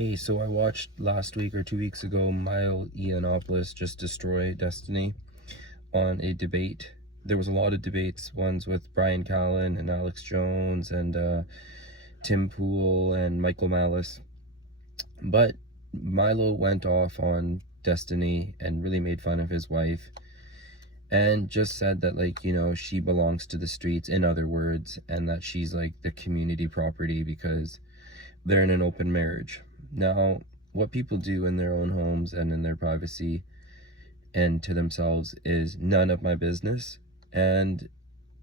Hey, so I watched last week or 2 weeks ago Milo Yiannopoulos just destroy Destiny on a debate. There was a lot of debates, ones with Brian Callen and Alex Jones and Tim Pool and Michael Malice. But Milo went off on Destiny and really made fun of his wife and just said that, like, she belongs to the streets, in other words, and that she's like the community property because they're in an open marriage. Now, what people do in their own homes and in their privacy and to themselves is none of my business. And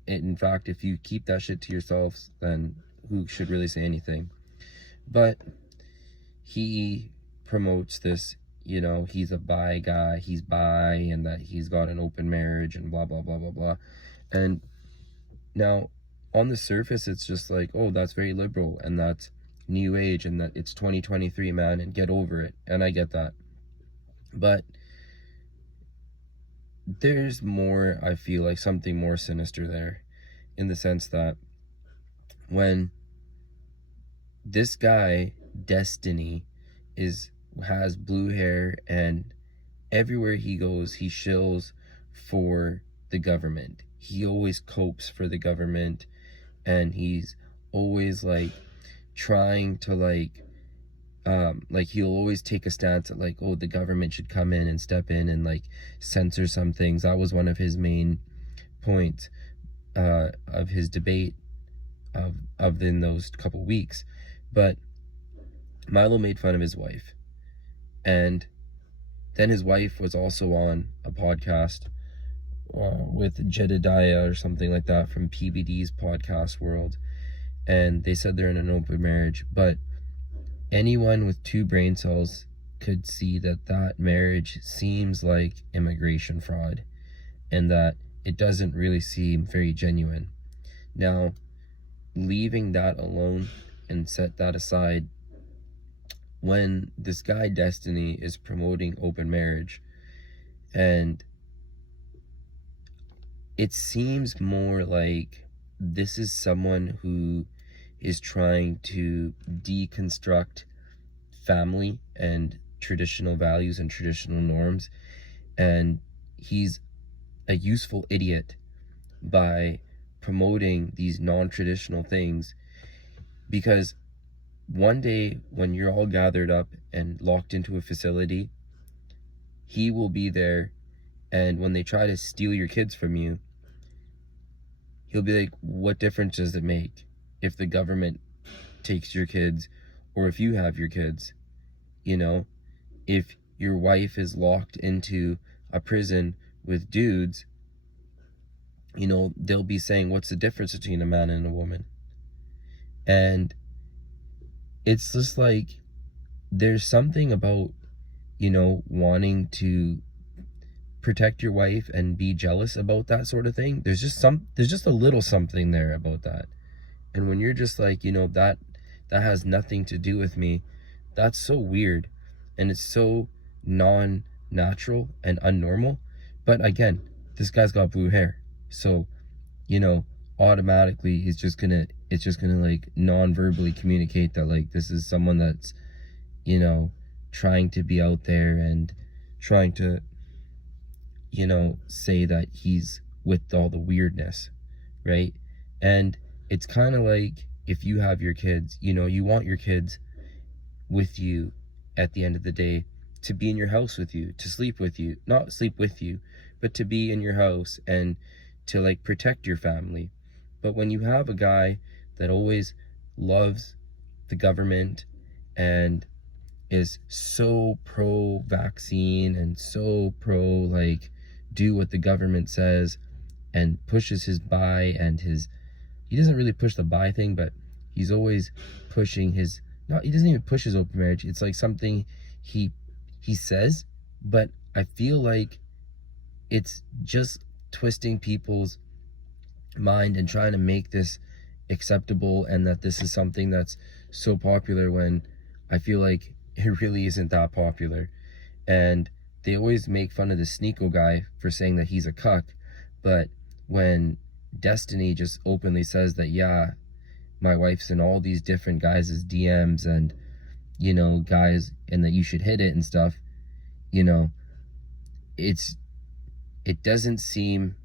in fact, if you keep that shit to yourselves, then who should really say anything? But he promotes this, he's a bi guy, he's bi, and that he's got an open marriage and blah, blah, blah, blah, blah. And now, on the surface, it's just like, oh, that's very liberal, and that's new age, and that it's 2023, man, and get over it. And I get that. But there's more, I feel like something more sinister there, in the sense that when this guy, Destiny, has blue hair, and everywhere he goes, he shills for the government. He always copes for the government, and he's always like trying to like he'll always take a stance at like, oh, the government should come in and step in and like censor some things. That was one of his main points of his debate of in those couple weeks. But Milo made fun of his wife, and then his wife was also on a podcast with Jedediah or something like that from PBD's podcast world, and they said they're in an open marriage. But anyone with two brain cells could see that that marriage seems like immigration fraud, and that it doesn't really seem very genuine. Now, leaving that alone and set that aside, when this guy Destiny is promoting open marriage, and it seems more like this is someone who is trying to deconstruct family and traditional values and traditional norms, and he's a useful idiot by promoting these non-traditional things, because one day when you're all gathered up and locked into a facility, he will be there, and when they try to steal your kids from you, he'll be like, what difference does it make if the government takes your kids or if you have your kids? If your wife is locked into a prison with dudes, they'll be saying, what's the difference between a man and a woman? And it's just like, there's something about, wanting to protect your wife and be jealous about that sort of thing. There's just a little something there about that. And when you're just like, that has nothing to do with me, that's so weird. And it's so non-natural and unnormal. But again, this guy's got blue hair. So, automatically it's just gonna like non-verbally communicate that like this is someone that's, trying to be out there and trying to, say that he's with all the weirdness, right? And it's kind of like, if you have your kids, you want your kids with you at the end of the day, to be in your house with you, to sleep with you, not sleep with you, but to be in your house and to like protect your family. But when you have a guy that always loves the government and is so pro-vaccine and so pro-like do what the government says, and pushes his bi and his, he doesn't really push the bi thing, but he's always pushing his, no, he doesn't even push his open marriage. It's like something he says, but I feel like it's just twisting people's mind and trying to make this acceptable, and that this is something that's so popular, when I feel like it really isn't that popular. And they always make fun of the Sneeko guy for saying that he's a cuck, but when Destiny just openly says that, yeah, my wife's in all these different guys' DMs, and you know, guys, and that you should hit it and stuff, you know, it doesn't seem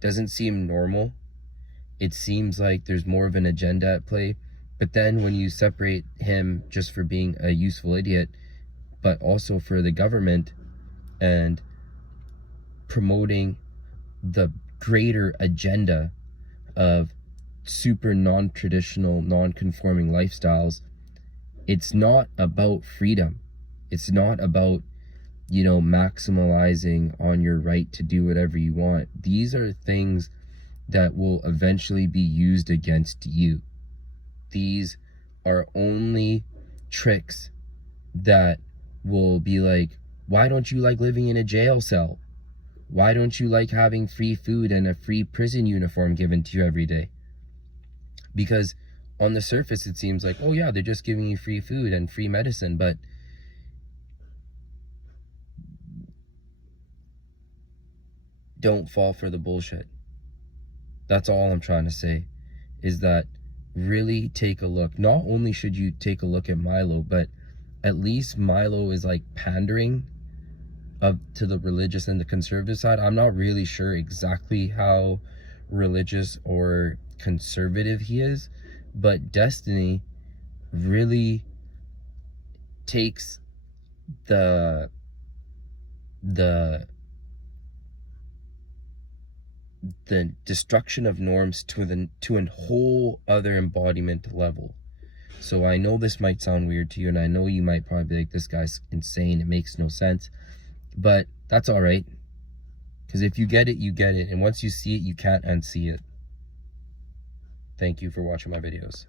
normal. It seems like there's more of an agenda at play. But then when you separate him just for being a useful idiot, but also for the government and promoting the greater agenda of super non-traditional, non-conforming lifestyles, it's not about freedom. It's not about, you know, maximizing on your right to do whatever you want. These are things that will eventually be used against you. These are only tricks that will be like, why don't you like living in a jail cell? Why don't you like having free food and a free prison uniform given to you every day? Because on the surface, it seems like, oh yeah, they're just giving you free food and free medicine, but don't fall for the bullshit. That's all I'm trying to say, is that really take a look. Not only should you take a look at Milo, but at least Milo is like pandering up to the religious and the conservative side. I'm not really sure exactly how religious or conservative he is, but Destiny really takes the destruction of norms to a whole other embodiment level. So I know this might sound weird to you, and I know you might probably be like, this guy's insane, it makes no sense, but that's all right, because if you get it, you get it, and once you see it, you can't unsee it. Thank you for watching my videos.